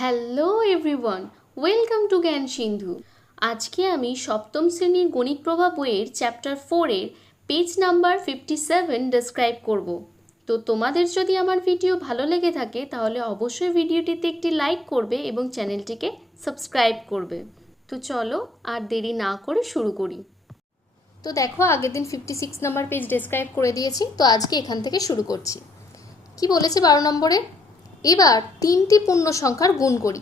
Hello everyone, welcome to জ্ঞান সিন্ধু। আজকে আমি সপ্তম শ্রেণির গণিত প্রভা বইয়ের চ্যাপ্টার ফোরের page number fifty seven describe করব। তো তোমাদের যদি আমার ভিডিও ভালো লেগে থাকে, তাহলে অবশ্যই ভিডিওটিতে একটি লাইক করবে এবং চ্যানেলটিকে সাবস্ক্রাইব করবে। তো চলো আর দেরি না করে শুরু করি। তো দেখো, আগের দিন fifty six number page describe করে দিয়েছি, তো আজকে এখান থেকে শুরু করছি। কি বলেছে বারো নম্বরে? এবার তিনটি পূর্ণ সংখ্যার গুণ করি।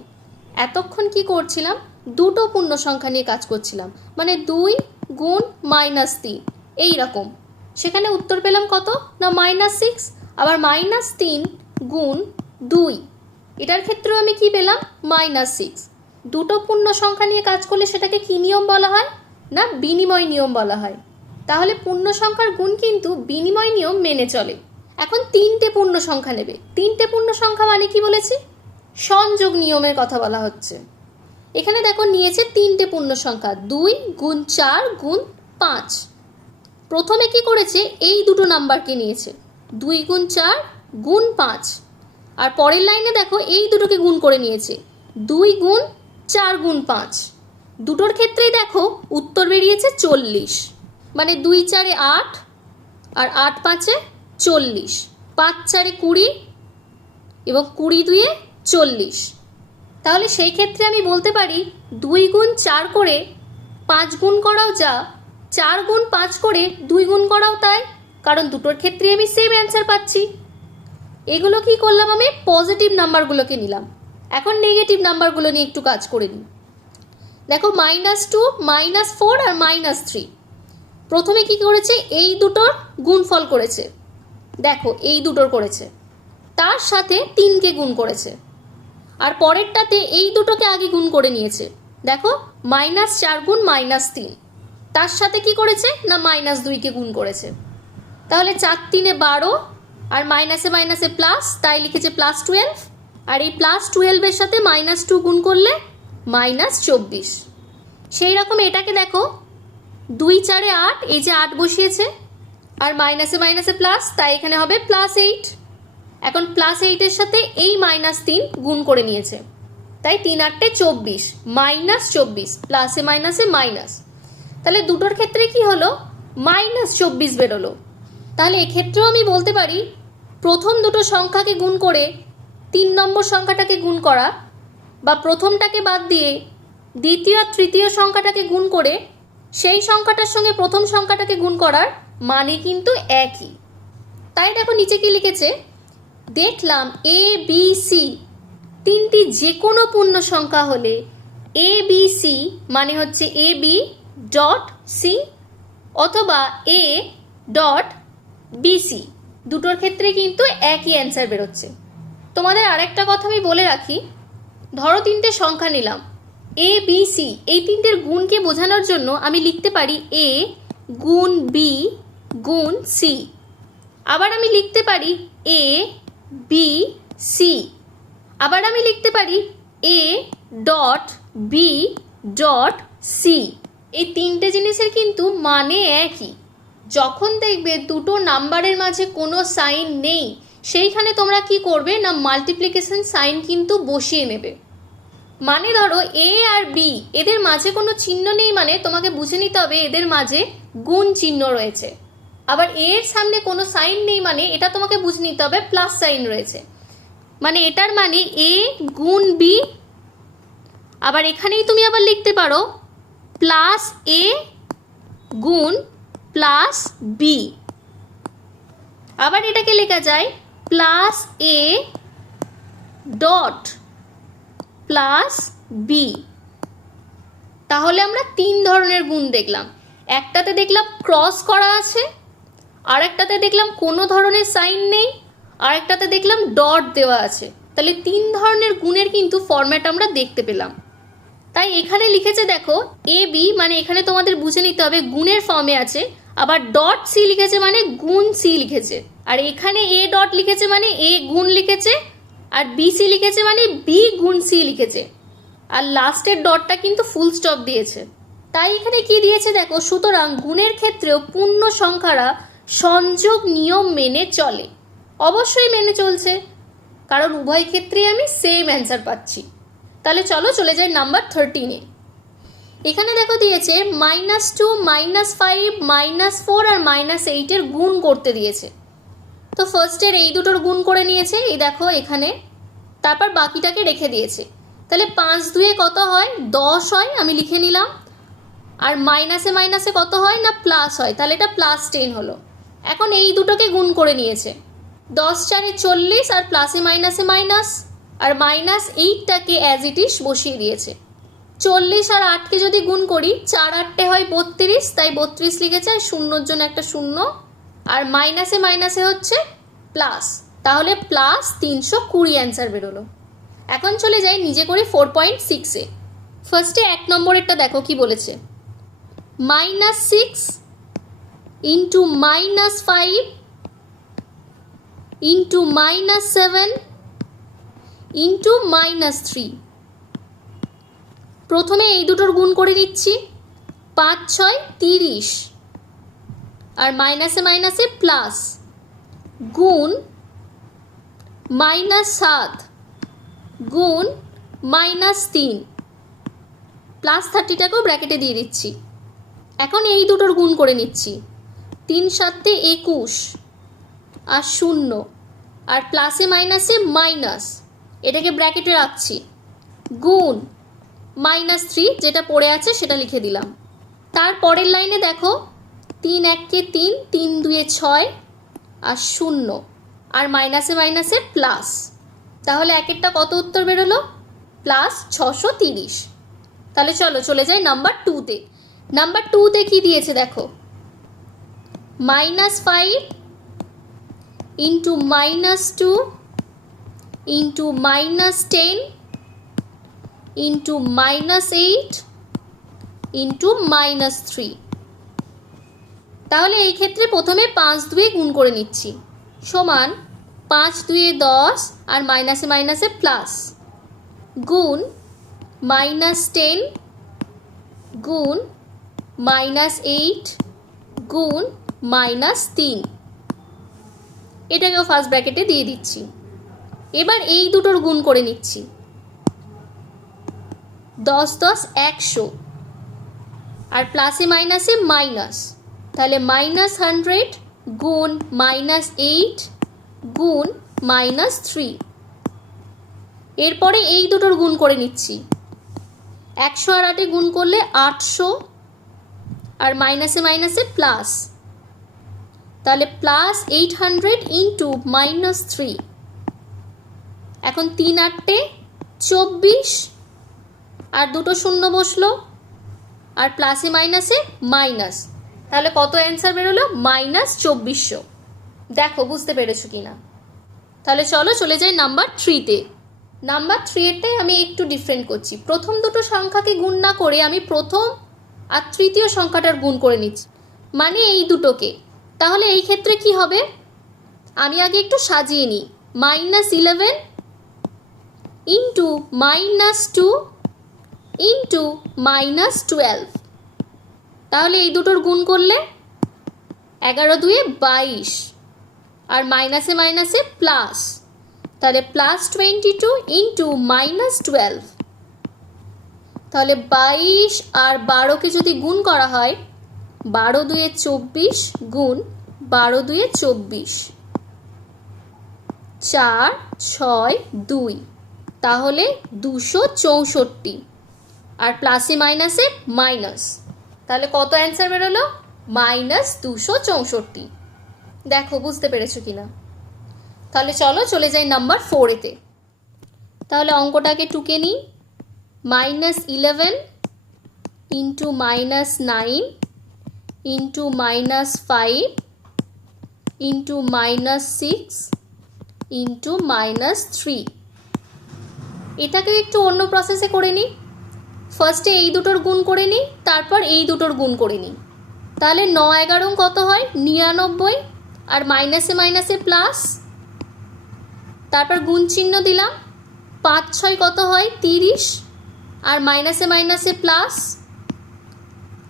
এতক্ষণ কি করছিলাম? দুটো পূর্ণ সংখ্যা নিয়ে কাজ করছিলাম। মানে দুই গুণ মাইনাস তিন। এই রকম। সেখানে উত্তর পেলাম কত? না মাইনাস সিক্স আবার মাইনাস তিন গুণ দুই। এটার ক্ষেত্রেও আমি কি পেলাম? মাইনাস সিক্স দুটো পূর্ণ সংখ্যা নিয়ে কাজ করলে সেটাকে কি নিয়ম বলা হয়? না, বিনিময় নিয়ম বলা হয়। তাহলে পূর্ণ সংখ্যার গুণ কিন্তু বিনিময় নিয়ম মেনে চলে। এখন তিনটে পূর্ণ সংখ্যা নেবে। তিনটে পূর্ণ সংখ্যা মানে কি বলেছি? সংযোগ নিয়মের কথা বলা হচ্ছে। এখানে দেখো নিয়েছে তিনটে পূর্ণ সংখ্যা, দুই গুণ চার গুণ পাঁচ। প্রথমে কি করেছে? এই দুটো নাম্বারকে নিয়েছে, দুই গুণ চার গুণ পাঁচ। আর পরের লাইনে দেখো এই দুটোকে গুণ করে নিয়েছে, দুই গুণ চার গুণ পাঁচ। দুটোর ক্ষেত্রেই দেখো উত্তর বেরিয়েছে চল্লিশ। মানে দুই চারে আট, আর আট পাঁচে চল্লিশ। পাঁচ চারে কুড়ি এবং কুড়ি দুয়ে চল্লিশ। তাহলে সেই ক্ষেত্রে আমি বলতে পারি দুই গুণ চার করে পাঁচ গুণ করাও যা, চার গুণ পাঁচ করে দুই গুণ করাও তাই, কারণ দুটোর ক্ষেত্রে আমি সেম অ্যান্সার পাচ্ছি। এগুলো কি করলাম আমি? পজিটিভ নাম্বারগুলোকে নিলাম। এখন নেগেটিভ নাম্বারগুলো নিয়ে একটু কাজ করে নিই। দেখো মাইনাস টু মাইনাস ফোর আর মাইনাস থ্রি প্রথমে কি করেছে? এই দুটোর গুণফল করেছে। দেখো, এই দুটোর করেছে। তার সাথে তিনকে গুণ করেছে। আর পরেরটাতে এই দুটোকে আগে গুণ করে নিয়েছে। দেখো, মাইনাস চার গুণ মাইনাস তিন। তার সাথে কি করেছে না মাইনাস দুইকে গুণ করেছে? তাহলে চার তিনে বারো আর মাইনাসে মাইনাসে প্লাস তাই লিখেছে প্লাস টুয়েলভ আর এই প্লাস টুয়েলভের সাথে মাইনাস টু গুণ করলে মাইনাস চব্বিশ। সেই রকম এটাকে দেখো, দুই চারে আট, এই যে আট বসিয়েছে আর মাইনাসে মাইনাসে প্লাস তাই এখানে হবে প্লাস এইট এখন প্লাস এইটের সাথে এই মাইনাস তিন গুণ করে নিয়েছে। তাই তিন আটটে চব্বিশ মাইনাস চব্বিশ প্লাসে মাইনাসে মাইনাস তাহলে দুটোর ক্ষেত্রে কি হলো? মাইনাস চব্বিশ বেরোলো। তাহলে এক্ষেত্রেও আমি বলতে পারি, প্রথম দুটো সংখ্যাকে গুণ করে তিন নম্বর সংখ্যাটাকে গুণ করা বা প্রথমটাকে বাদ দিয়ে দ্বিতীয় তৃতীয় সংখ্যাটাকে গুণ করে সেই সংখ্যাটার সঙ্গে প্রথম সংখ্যাটাকে গুণ করার মানে কিন্তু একই। তাই দেখো নিচে কি লিখেছে? দেখলাম এ বি সি তিনটি যে কোনো পূর্ণ সংখ্যা হলে এ বি সি মানে হচ্ছে এ বি ডট সি অথবা এ ডট বিসি দুটোর ক্ষেত্রে কিন্তু একই অ্যান্সার বেরোচ্ছে। তোমাদের আরেকটা কথা আমি বলে রাখি। ধরো তিনটে সংখ্যা নিলাম। এ বি সি এই তিনটের গুণকে বোঝানোর জন্য আমি লিখতে পারি এ গুণ বি গুণ সি আবার আমি লিখতে পারি এ বি সি আবার আমি লিখতে পারি A dot B dot C এই তিনটে জিনিসের কিন্তু মানে একই। যখন দেখবে দুটো নাম্বারের মাঝে কোনো সাইন নেই, সেইখানে তোমরা কি করবে না মাল্টিপ্লিকেশন সাইন কিন্তু বসিয়ে নেবে। মানে ধরো এ আর বি এদের মাঝে কোনো চিহ্ন নেই মানে তোমাকে বুঝে নিতে হবে এদের মাঝে গুণ চিহ্ন রয়েছে। আবার এর সামনে কোনো সাইন নেই মানে এটা তোমাকে বুঝে নিতে হবে প্লাস সাইন রয়েছে। মানে এটার মানে এ গুণ বি, আবার এখানেই তুমি আবার লিখতে পারো প্লাস এ গুণ প্লাস বি আবার এটাকে লেখা যায় plus A dot plus B তাহলে আমরা তিন ধরনের গুণ দেখলাম। একটাতে দেখলাম ক্রস করা আছে আর একটাতে দেখলাম কোনো ধরনের সাইন নেই আর একটাতে দেখলাম ডট দেওয়া আছে। তাহলে তিন ধরনের গুণের কিন্তু ফর্ম্যাট আমরা দেখতে পেলাম। তাই এখানে লিখেছে দেখো এ বি মানে এখানে তোমাদের বুঝে নিতে হবে গুণের ফর্মে আছে, আবার ডট সি লিখেছে মানে গুণ সি লিখেছে। আর এখানে এ ডট লিখেছে মানে এ গুণ লিখেছে, আর বি সি লিখেছে মানে বি গুণ সি লিখেছে। আর লাস্টের ডটটা কিন্তু ফুল স্টপ দিয়েছে। তাই এখানে কি দিয়েছে দেখো, সুতরাং গুণের ক্ষেত্রেও পূর্ণ সংখ্যারা সংযোগ নিয়ম মেনে চলে। অবশ্যই মেনে চলছে। কারণ উভয় ক্ষেত্রেই আমি সেম অ্যান্সার পাচ্ছি। তাহলে চলো চলে যাই নাম্বার থার্টিনে এখানে দেখো দিয়েছে minus two minus five minus four আর মাইনাস এইটের গুণ করতে দিয়েছে। তো ফার্স্টের এই দুটোর গুণ করে নিয়েছে। এই দেখো এখানে। তারপর বাকিটাকে রেখে দিয়েছে। তাহলে পাঁচ দুয়ে কত হয়? দশ হয়, আমি লিখে নিলাম। আর মাইনাসে মাইনাসে কত হয় না প্লাস হয়? তাহলে এটা প্লাস টেন হলো। এখন এই দুটোকে গুণ করে নিয়েছে। দশ চারে চল্লিশ আর প্লাসে মাইনাসে মাইনাস আর মাইনাস এইটটাকে অ্যাজ ইট ইস বসিয়ে দিয়েছে। চল্লিশ আর আটকে যদি গুণ করি, চার আটটে হয় বত্রিশ, তাই বত্রিশ লিখেছে আর শূন্যর জন্য একটা শূন্য, আর মাইনাসে মাইনাসে হচ্ছে প্লাস তাহলে প্লাস তিনশো কুড়ি অ্যান্সার বেরোলো। এখন চলে যাই নিজে করে ফোর পয়েন্ট সিক্সে ফার্স্টে এক নম্বরেরটা দেখো কি বলেছে। Minus six into minus five into minus seven into minus three প্রথমে এই দুটোর গুণ করে নিচ্ছি, পাঁচ, ছয়, তিরিশ। আর মাইনাসে মাইনাসে প্লাস গুণ মাইনাস সাত। গুণ মাইনাস তিন। প্লাস থার্টিটাকেও ব্র্যাকেটে দিয়ে দিচ্ছি। এখন এই দুটোর গুণ করে নিচ্ছি। তিন সাতে একুশ, আর শূন্য, আর প্লাসে মাইনাসে মাইনাস, এটাকে ব্র্যাকেটে রাখছি। গুণ মাইনাস থ্রি যেটা পড়ে আছে সেটা লিখে দিলাম। তার পরের লাইনে দেখো, তিন এককে তিন তিন দুয়ে ছয়, আর শূন্য, আর মাইনাসে মাইনাসে প্লাস। তাহলে একেরটা কত উত্তর বেরোলো? প্লাস ছশো তিরিশ। তাহলে চলো চলে যাই নাম্বার টুতে। নাম্বার টুতে কি দিয়েছে দেখো। Minus five into minus two into minus ten into minus eight into minus three তাহলে এই ক্ষেত্রে প্রথমে পাঁচ দুয়ে গুণ করে নিচ্ছি। সমান পাঁচ দুয়ে দশ আর মাইনাসে মাইনাসে প্লাস গুণ মাইনাস টেন গুণ মাইনাস এইট গুণ মাইনাস তিন। এটাকেও ফার্স্ট ব্র্যাকেটে দিয়ে দিচ্ছি। এবার এই দুটোর গুণ করে নিচ্ছি। দশ দশ একশো। আর প্লাসে মাইনাসে মাইনাস তাহলে মাইনাস হান্ড্রেড গুণ মাইনাস এইট গুণ মাইনাস থ্রি এরপরে এই দুটোর গুণ করে নিচ্ছি। একশো আর আটে গুণ করলে আটশো। আর মাইনাসে মাইনাসে প্লাস তাহলে plus eight hundred into minus three এখন তিন আটটে চব্বিশ, আর দুটো শূন্য বসল, আর প্লাসে মাইনাসে মাইনাস তাহলে কত অ্যান্সার বেরোলো? মাইনাস চব্বিশশো। দেখো, বুঝতে পেরেছ কি না তাহলে চলো চলে যাই নাম্বার থ্রিতে নাম্বার থ্রি এরটাই আমি একটু ডিফারেন্ট করছি। প্রথম দুটো সংখ্যাকে গুণ না করে আমি প্রথম আর তৃতীয় সংখ্যাটার গুণ করে নিচ্ছি। মানে এই দুটোকে। তাহলে এই ক্ষেত্রে কি হবে? আমি আগে একটু সাজিয়ে নিই। Minus eleven into minus two into minus twelve. তাহলে এই দুটোর গুণ করলে এগারো দুয়ে বাইশ আর মাইনাসে মাইনাসে প্লাস। তাহলে plus twenty two into minus twelve. তাহলে বাইশ আর বারোকে যদি গুণ করা হয় বারো দুয়ে চব্বিশ গুণ বারো দুয়ে চব্বিশ। চার, ছয়, দুই। তাহলে দুশো চৌষট্টি। আর প্লাসে মাইনাসে মাইনাস। তাহলে কত অ্যান্সার বেরোলো? মাইনাস দুশো চৌষট্টি। দেখো, বুঝতে পেরেছ কি না তাহলে চলো চলে যাই নাম্বার ফোরেতে তাহলে অঙ্কটাকে টুকে নিই। Minus eleven into minus nine into minus five into minus six into minus three এটাকে একটু অন্য প্রসেসে করে নিই। ফার্স্টে এই দুটোর গুণ করে নিই, তারপর এই দুটোর গুণ করে নিই। তাহলে ন এগারো কত হয়? নিরানব্বই, আর মাইনাসে মাইনাসে প্লাস তারপর গুণ চিহ্ন দিলাম। পাঁচ ছয় কত হয়? তিরিশ, আর মাইনাসে মাইনাসে প্লাস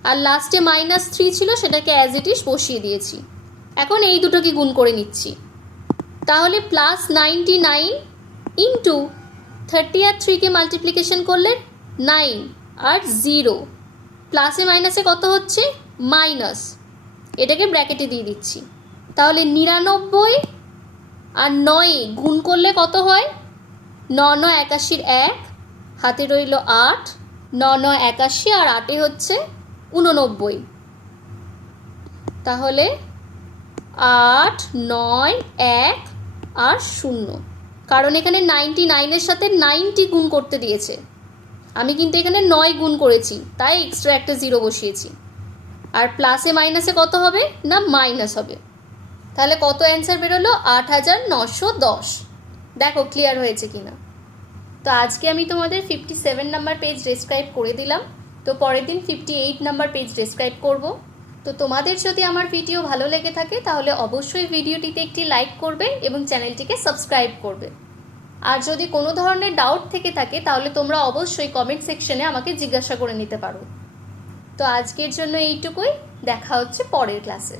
আর লাস্টে মাইনাস থ্রি ছিল, সেটাকে অ্যাজ ইট ইস বসিয়ে দিয়েছি। এখন এই দুটোকে গুণ করে নিচ্ছি। তাহলে plus ninety nine into thirty আর থ্রিকে মাল্টিপ্লিকেশন করলে নাইন আর জিরো প্লাসে মাইনাসে কত হচ্ছে? মাইনাস এটাকে ব্র্যাকেটে দিয়ে দিচ্ছি। তাহলে নিরানব্বই আর নয় গুণ করলে কত হয়? ন ন একাশির এক, হাতে রইল আট। ন ন একাশি আর আটে হচ্ছে উননব্বই। তাহলে আট, নয়, এক আর শূন্য। কারণ এখানে নাইনটি নাইনের সাথে নাইনটি গুণ করতে দিয়েছে। আমি কিন্তু এখানে নয় গুণ করেছি, তাই এক্সট্রা একটা জিরো বসিয়েছি। আর প্লাসে মাইনাসে কত হবে? না মাইনাস হবে। তাহলে কত অ্যান্সার বেরোলো? আট হাজার নশো দশ। দেখো ক্লিয়ার হয়েছে কিনা। তো আজকে আমি তোমাদের fifty seven number page describe করে দিলাম। তো পরের দিন fifty eight number page describe করব। তো তোমাদের যদি আমার ভিডিও ভালো লেগে থাকে, তাহলে অবশ্যই ভিডিওটিতে একটি লাইক করবে এবং চ্যানেলটিকে সাবস্ক্রাইব করবে। আর যদি কোনো ধরনের ডাউট থেকে থাকে, তাহলে তোমরা অবশ্যই কমেন্ট সেকশনে আমাকে জিজ্ঞাসা করে নিতে পারো। তো আজকের জন্য এইটুকুই। দেখা হচ্ছে পরের ক্লাসে